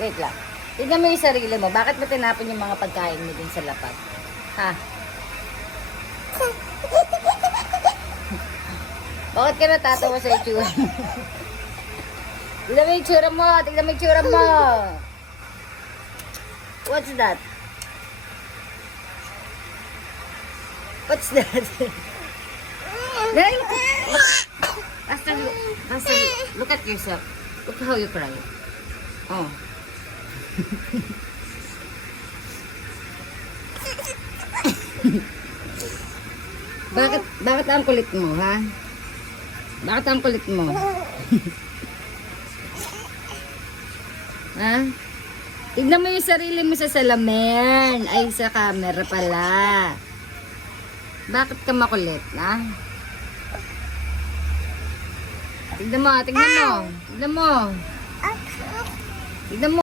Wait lang. Tignan mo yung sarili mo. Bakit mo tinapon yung mga pagkain mo dun sa lapag? Ha? Bakit ka natatawa sa itsura mo? Tignan mo yung itsura mo. Tignan mo yung itsura mo. What's that? What's that? Dahil, Pastor, look at yourself. Look how you cry. Oh. Bakit ang kulit mo, ha? Bakit ang kulit mo? Ha? Tignan mo yung sarili mo sa salamin. Ay, sa camera pala. Bakit ka makulit, ha? Tignan mo, tignan mo. Tignan mo. Tignan mo.